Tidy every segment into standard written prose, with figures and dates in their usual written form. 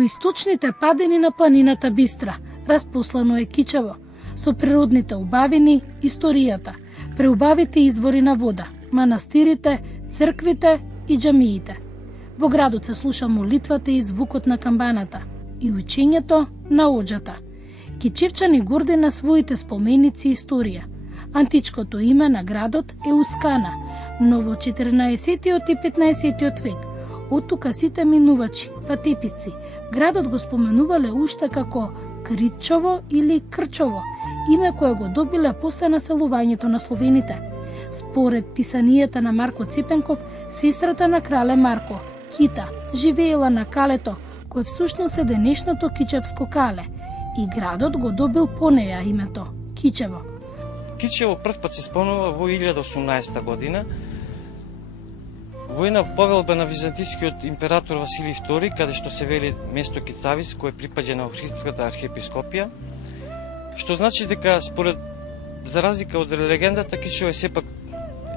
Во источните падини на планината Бистра распослано е кичево, со природните убавини, историјата, преубавите извори на вода, манастирите, црквите и џамиите. Во градот се слуша молитвата и звукот на камбаната и учењето на оџата. Кичевчани горди на своите споменици и историја. Античкото име на градот е Ускана, но во 14 и 15 век, од тука сите минувачи, патеписци, градот го споменувале уште како Кричово или Крчово, име кое го добиле после населувањето на словените. Според писанијата на Марко Ципенков, сестрата на крале Марко, Кита, живеела на Калето, кој всушност е денешното Кичевско Кале, и градот го добил по неја името Кичево. Кичево прв пат се спомнува во 1018 година, во една повелба на византискиот император Василий II, каде што се вели место Кицавис, кој припаѓа на Охридската архиепископија, што значи дека според, за разлика од легендата, Кичево е сепак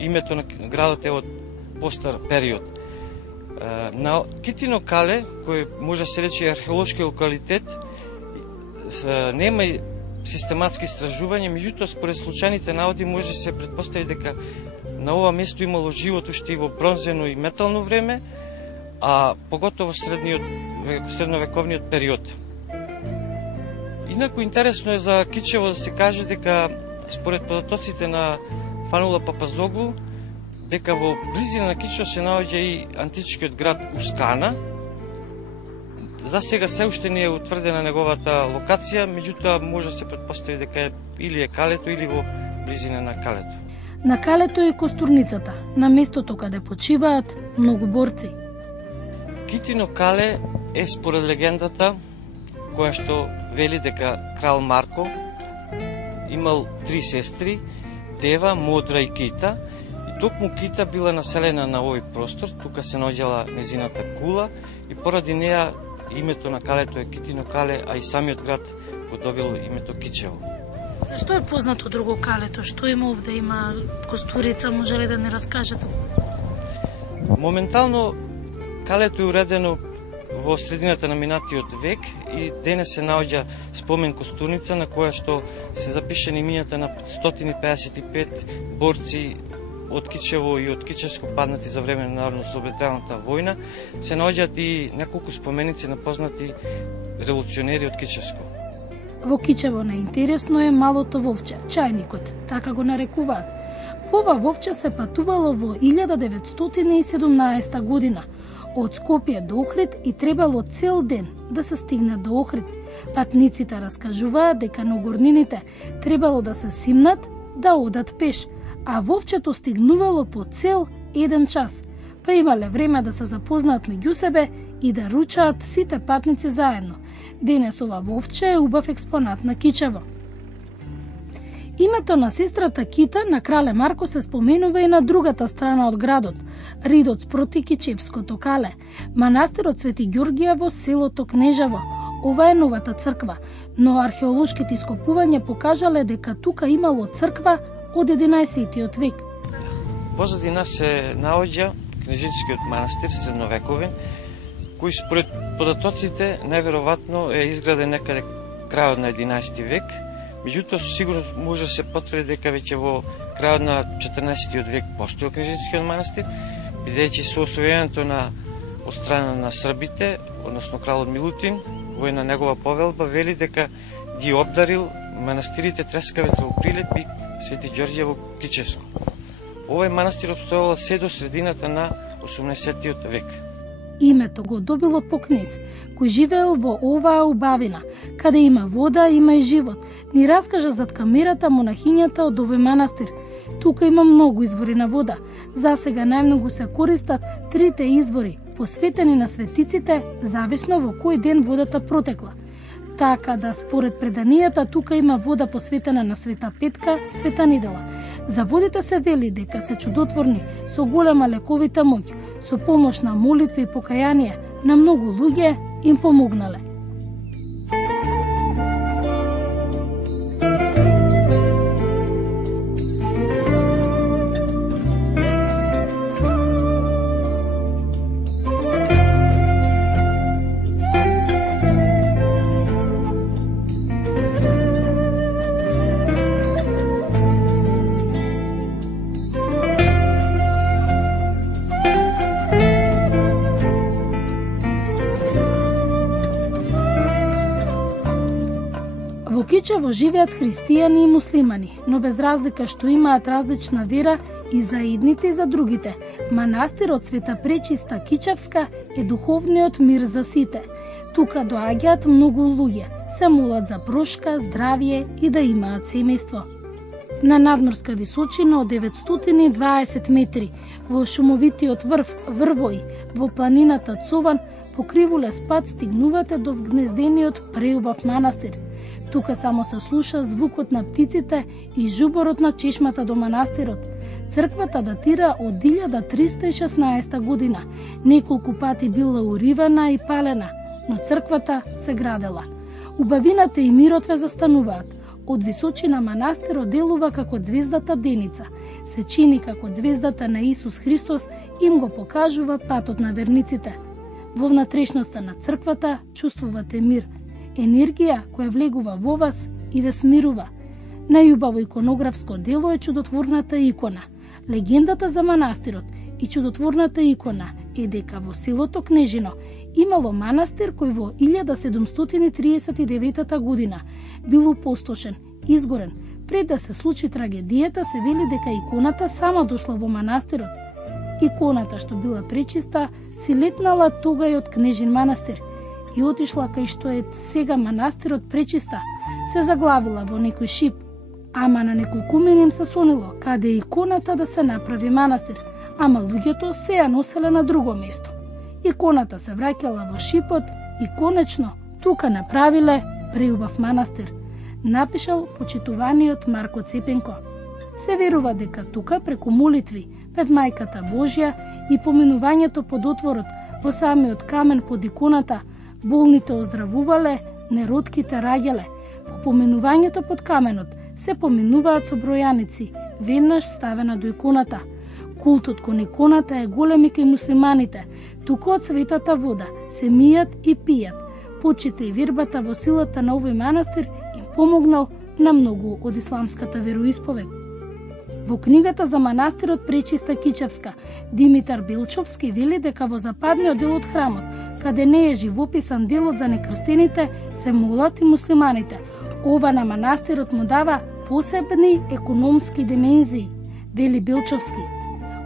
името на градот е од постар период. На Китино Кале, кој може да се рече археолошки локалитет, нема систематски истражувања, меѓутоа според случајните наводи може да се претпостави дека на ова место имало живот уште и во бронзено и метално време, а поготово средновековниот период. Инаку интересно е за Кичево да се каже дека според податоците на Фанула Папазоглу, дека во близина на Кичево се наоѓа и античкиот град Ускана. За сега се уште не е утврдена неговата локација, меѓутоа може да се претпостави дека е или е Калето или во близина на Калето. На Калето е Костурницата, на местото каде почиваат многу борци. Китино Кале е според легендата која што вели дека крал Марко имал три сестри, Дева, Модра и Кита, и токму Кита била населена на овој простор, тука се наоѓала незината кула и поради неа името на Калето е Китино Кале, а и самиот град го добил името Кичево. Зашто е познато друго Калето? Што има овде? Има Костурица, може ли да не раскажете? Моментално Калето е уредено во средината на минатиот век и денес се наоѓа спомен Костурница на која што се запишани имињата на 155 борци од Кичево и од Кичевско паднати за време на Народно-ослободителната војна. Се наоѓаат и неколку споменици на познати револуционери од Кичевско. Во Кичево најинтересно е малото вовче, чајникот, така го нарекуваат. Во ова вовче се патувало во 1917 година од Скопје до Охрид и требало цел ден да се стигне до Охрид. Патниците раскажуваат дека на горнините требало да се симнат да одат пеш, а вовчето стигнувало по цел 1 час, па имале време да се запознаат меѓу себе и да ручаат сите патници заедно. Денес ова вовче е убав експонат на Кичево. Името на сестрата Кита на крале Марко се споменува и на другата страна од градот, ридот спроти Кичевското Кале, манастирот Свети Ѓоргија во селото Кнежево. Ова е новата црква, но археолошките ископувања покажале дека тука имало црква од 11 век. Позади нас се наоѓа Кнежинскиот манастир средновековен, кој според податоците најверојатно е изграден некаде крајот на 11 век, меѓутоа со сигурност може да се потврди дека веќе во крајот на 14 век постоел Кнежинскиот манастир, бидејќи со освојувањето од страна на србите, односно кралот Милутин, во една негова повелба вели дека ги обдарил манастирите Трескавец во Прилеп и Свети Ѓорѓе во Кичевско. Овој манастир обстојувал се до средината на 18 век. Името го добило по кнез, кој живеел во оваа убавина, каде има вода, има и живот. Ни раскажа зад камерата монахињата од овој манастир. Тука има многу извори на вода. За сега најмногу се користат трите извори, посветени на светиците, зависно во кој ден водата протекла. Така да според преданијата тука има вода посветена на Света Петка, Света Недела. За водите се вели дека се чудотворни, со голема лековита моќ, со помош на молитви и покаяние, на многу луѓе им помогнале. Во Кичево живеат христијани и муслимани, но без разлика што имаат различна вера и за едните и за другите, манастирот Света Пречиста Кичевска е духовниот мир за сите. Тука доаѓаат многу луѓе, се молат за прошка, здравје и да имаат семејство. На надморска височина од 920 метри, во шумовитиот врв Врвој, во планината Цован, по кривулес пат стигнувате до вгнездениот преубав манастир. Тука само се слуша звукот на птиците и жуборот на чешмата до манастирот. Црквата датира од 1316 година. Неколку пати била уривана и палена, но црквата се градела. Убавината и мирот ве застануваат. Од височина манастирот делува како звездата Деница. Се чини како звездата на Исус Христос им го покажува патот на верниците. Во внатрешноста на црквата чувствувате мир, енергија која влегува во вас и ве смирува. Најубаво иконографско дело е чудотворната икона. Легендата за манастирот и чудотворната икона е дека во селото Кнежино имало манастир кој во 1739 година бил опустошен, изгорен. Пред да се случи трагедијата, се вели дека иконата сама дошла во манастирот. Иконата што била пречиста си летнала тогај од Кнежин манастир и отишла кај што е сега манастирот Пречиста. Се заглавила во некој шип, ама на неколкумина им се сонило каде иконата да се направи манастир, ама луѓето се ја носеле на друго место. Иконата се враќала во шипот и конечно тука направиле преубав манастир, напишал почитуваниот Марко Цепенко. Се верува дека тука преку молитви пред Мајката Божја и поминувањето под отворот во самиот камен под иконата, болните оздравувале, неротките раѓале. По поминувањето под каменот се поминуваат со бројаници, веднаш ставена до иконата. Култот кон иконата е голем и кај муслиманите. Тука од светата вода се мијат и пијат. Почите и вербата во силата на овој манастир им помогнал на многу од исламската вероисповед. Во книгата за манастирот Пречиста Кичевска, Димитар Белчовски вели дека во западниот дел од храмот, каде не е живописан делот за некрстените, се молат и муслиманите. Ова на манастирот му дава посебни економски димензии, вели Белчовски.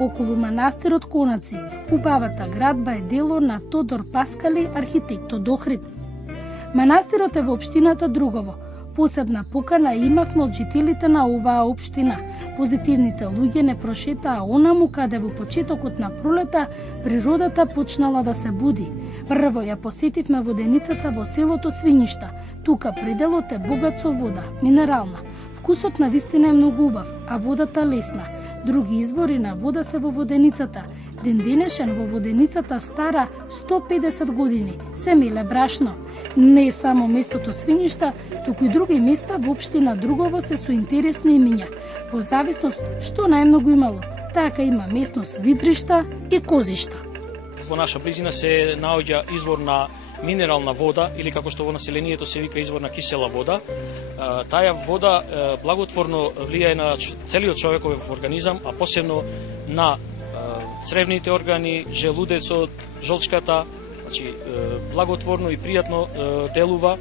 Околу манастирот Конаци, убавата градба е дело на Тодор Паскали, архитектот од Охрид. Манастирот е во општината Другово. Посебна покана имавме од жителите на оваа општина. Позитивните луѓе не прошетаа онаму каде во почетокот на пролета природата почнала да се буди. Прво ја посетивме воденицата во селото Свињишта. Тука пределот е богат со вода, минерална. Вкусот на вистина е многу убав, а водата лесна. Други извори на вода се во воденицата. Ден денешен во воденицата стара 150 години, се меле брашно. Не е само местото Свињишта, туку и други места во општина Другово се со интересни имиња. Во зависност што најмногу имало, така има местност Видришта и Козишта. Во наша близина се наоѓа извор на минерална вода, или како што во населението се вика извор на кисела вода. Таа вода благотворно влијае на целиот човеков организам, а посебно на цревните органи, желудецот, жолчката, значи благотворно и пријатно делува,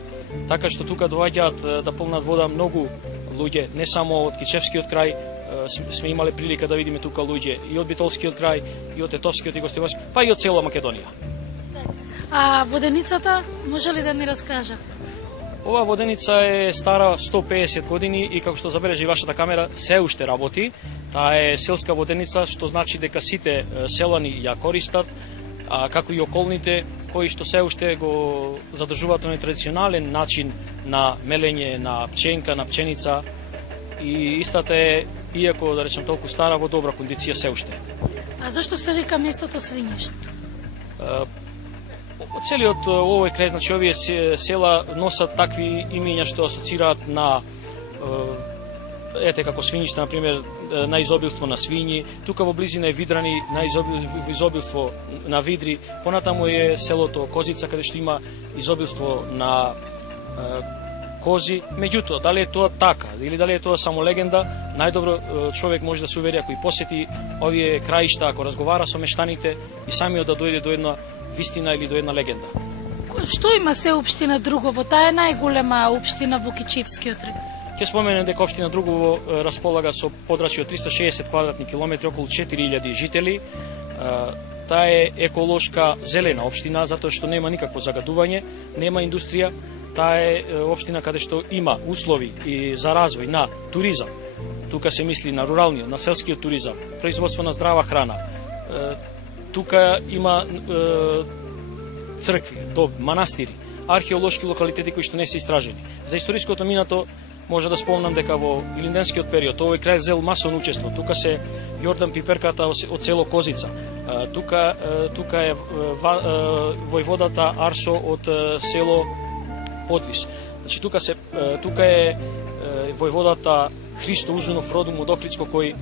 така што тука доаѓаат да полнат вода многу луѓе, не само од Кичевскиот крај, сме имале прилика да видиме тука луѓе и од Битолскиот крај, и од Тетовскиот и Гостиварски, па и од цела Македонија. А воденицата, може ли да ни раскажат? Ова воденица е стара 150 години и како што забележи вашата камера, се уште работи. Таа е селска воденица, што значи дека сите селани ја користат, како и околните, кои што се уште го задржуваат на традиционален начин на мелење на пченка, на пченица, и истата е, иако да речем толку стара, во добра кондиција се уште. А зашто се вика местото Свињишта? Целиот овој крај, значи овие села носат такви имиња што асоцираат на ете како Свињишта, на пример, на изобилство на свињи, тука во близина е Видрани, на изобилство на видри, понатаму е селото Козица, каде што има изобилство на кози. Меѓутоа, дали е тоа така, или дали е тоа само легенда, најдобро човек може да се увери ако и посети овие краишта, ако разговара со мештаните и самиот да дојде до една вистина или до една легенда. Што има се општина Другово? Таа е најголема општина во Кичевскиот регион. Ќе споменем дека општина Другово располага со подрачје од 360 квадратни километри, околу 4000 жители. Таа е еколошка зелена општина, затоа што нема никакво загадување, нема индустрија. Таа е општина каде што има услови и за развој на туризам. Тука се мисли на руралниот, на селскиот туризам, производство на здрава храна. Тука има цркви, манастири, археолошки локалитети кои што не се истражени. За историското минато може да спомнам дека во Илинденскиот период овој крај зел масовно учество. Тука се Јордан Пиперката од село Козица. Тука е војводата Арсо од село Подвис. Значи тука е војводата Христо Узунов родом од Охридско кој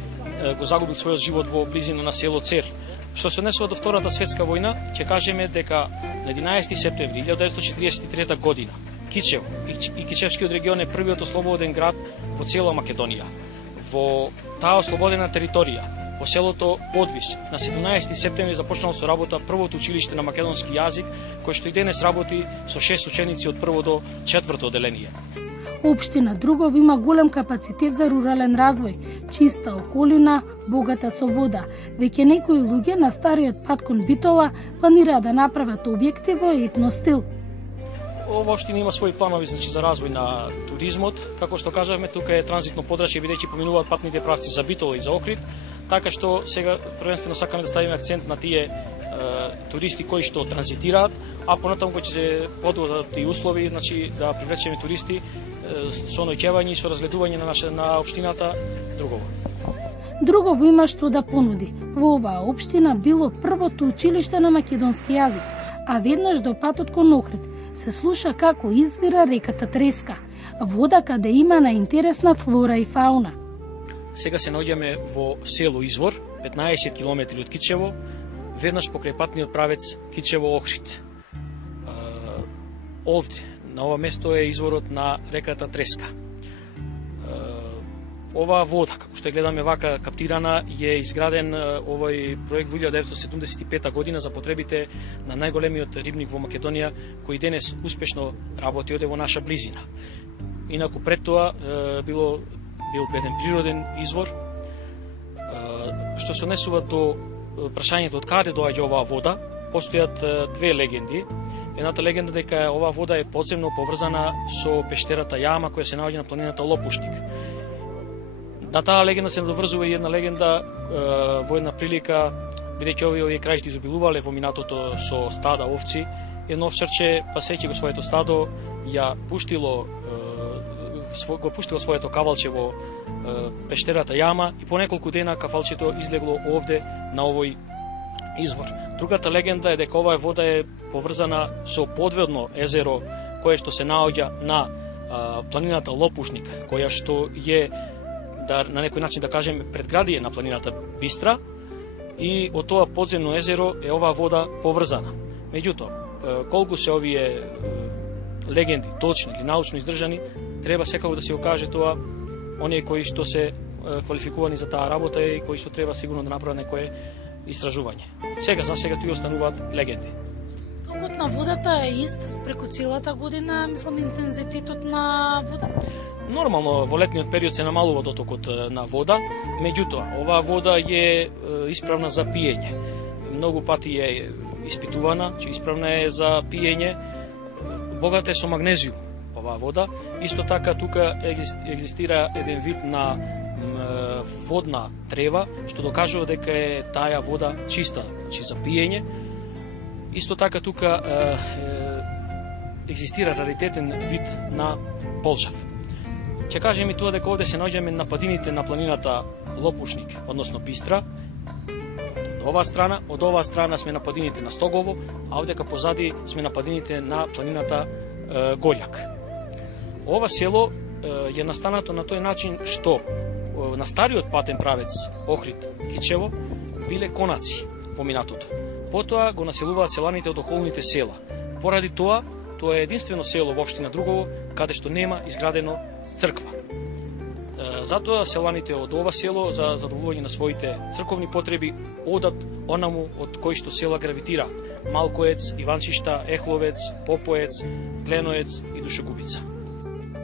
го загубил својот живот во близина на село Цер. Што се однесува до Втората светска војна, ќе кажеме дека на 11 септември 1943 година Кичево и Кичевскиот регион е првиот ослободен град во цела Македонија. Во таа ослободена територија, во селото Подвис, на 17 септември започнало со работа првото училиште на македонски јазик, кој што и денес работи со 6 ученици од прво до четврто оделение. Општина Другов има голем капацитет за рурален развој, чиста околина, богата со вода. Веќе некои луѓе на стариот пат кон Битола планираат да направат објекти во етностил. Ова општина има своји планови за развој на туризмот. Како што кажавме, тука е транзитно подрачје бидејќи поминуваат патните правци за Битола и за Охрид, така што сега првенствено сакаме да ставиме акцент на тие туристи кои што транзитираат, а понатаму кои ќе се подготват и услови, значи да привлечеме туристи со ноќевање и со разгледување на општината Другово. Другово има што да понуди. Во оваа општина било првото училиште на македонски јазик, а веднаш до патот кон Охрид се слуша како извира реката Треска, вода каде има на интересна флора и фауна. Сега се наоѓаме во село Извор, 15 километри од Кичево, веднаш покрај патниот правец Кичево-Охрид. Овде, на ова место е изворот на реката Треска. Оваа вода, како што гледаме вака каптирана, е изграден овој проект во 1975 година за потребите на најголемиот рибник во Македонија, кој денес успешно работи оде во наша близина. Инаку пред тоа бил еден природен извор. Што се однесува до прашањето од каде доаѓа оваа вода, постојат две легенди. Едната легенда дека оваа вода е подземно поврзана со пештерата Јама која се наоѓа на планината Лопушник. На таа легенда се надоврзува и една легенда во една прилика, бидејќи овие краишти изобилувале во минатото со стада овци, едно овчарче, пасејќи го своето стадо, го пуштило своето кавалче во пештерата Јама и по неколку дена кавалчето излегло овде на овој извор. Другата легенда е дека оваа вода е поврзана со подводно езеро кое што се наоѓа на планината Лопушник, која што е на некој начин да кажеме предградие на планината Бистра, и од тоа подземно езеро е оваа вода поврзана. Меѓутоа, колку се овие легенди точни или научно издржани, треба секако да се окаже тоа оние кои што се квалификувани за таа работа и кои што треба сигурно да направат некое истражување. За сега тој остануваат легенди. Токот на водата е ист преку целата година, мислам, интензитетот на вода? Нормално во летниот период се намалува дотокот на вода, меѓутоа оваа вода е исправна за пиење. Многу пати е испитувана, че исправна е за пиење. Богата е со магнезиум оваа вода. Исто така тука екзистира еден вид на водна трева, што докажува дека е таа вода чиста, значи за пиење. Исто така тука екзистира раритетен вид на полжав. Ќе кажем и тоа дека овде се наоѓаме на падините на планината Лопушник, односно Бистра. Од оваа страна сме на падините на Стогово, а овдека позади сме на падините на планината Голјак. Ова село е настанато на тој начин што на стариот патен правец Охрид-Кичево биле конаци во минатото. Потоа го населуваат селаните од околните села. Поради тоа е единствено село во општина Другово каде што нема изградено црква. Затоа селаните од ова село за задоволување на своите црковни потреби одат онаму од кои што села гравитираат. Малкоец, Иванчишта, Ехловец, Попоец, Гленоец и Душогубица.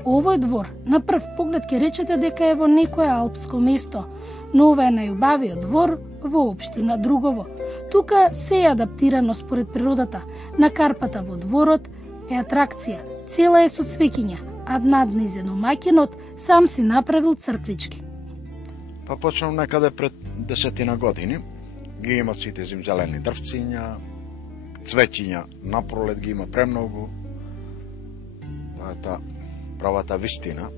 Овој двор, на прв поглед ќе речете дека е во некое алпско место, но ова е најубавиот двор во општина Другово. Тука се е адаптирано според природата. На карпата во дворот е атракција, цела е со цвеќиња, а наднизен домаќинот сам си направил црквички. Па почнав некаде пред 10 години. Ги има сите зимзелени дрвциња, цвеќиња на пролет ги има премногу. Правата вистина.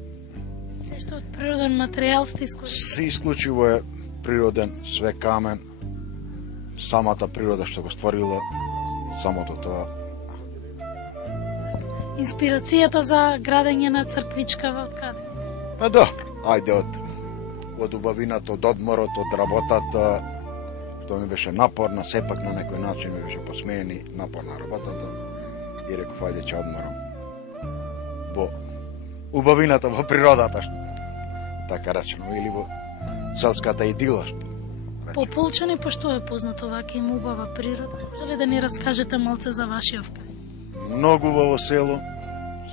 Се што од природен материјал сте исклучили? Се исклучиво е природен, све камен, самата природа што го створила, самото тоа. Инспирацијата за градење на црквичка од каде? Па да, ајде од убавината, од одморот, од работата, што ми беше напорна, сепак на некој начин ми беше посмеени напорна работата и реков ајде ќе одморам. Во убавината во природата, така речено, или во селската идила. По Полчани, по што е познато вака им убава природа? Може ли да ни раскажете малце за вашиот крај? Многу убаво село,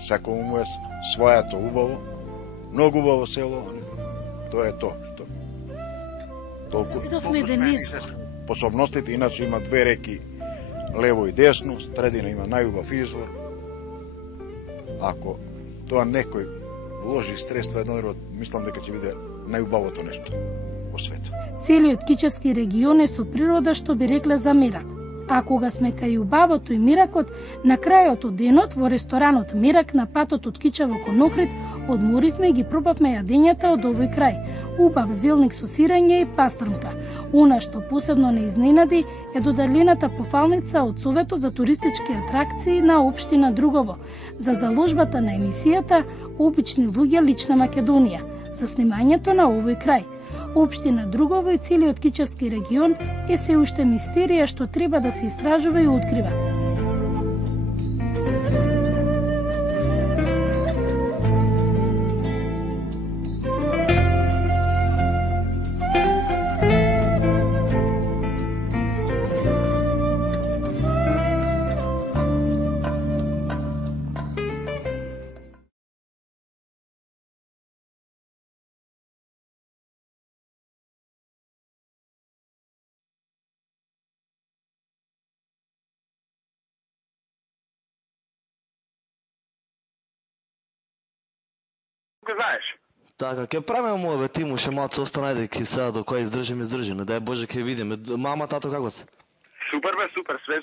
секој му е својато убаво, многу убаво село, тоа е тоа. Толку видовме еден извор. Способностите, иначе има две реки, лево и десно, средина има најубав извор. Ако тоа некој вложи средства едно, мислам дека ќе биде најубавото нешто во светот. Целиот Кичевски регион е со природа, што би рекле за Мирак. А кога сме кај убавото и Миракот, на крајот од денот во ресторанот Мирак на патот од Кичево кон Охрид, одморивме и ги пробавме јадењата од овој крај. Убав зелник со сирење и пастрмка. Она што посебно не изненади е додалjeната пофалница од Советот за туристички атракции на општина Другово за заложбата на емисијата Обични луѓе лична Македонија за снимањето на овој крај. Општина Другово и целиот Кичевски регион е се уште мистерија што треба да се истражува и открива. Знаеш? Така, ќе правиме мој бе, Тиму, ше малце остана, ајде, сега до кој издржим, не дај Боже ќе видиме. Мама, тато, како се? Супер бе, супер, све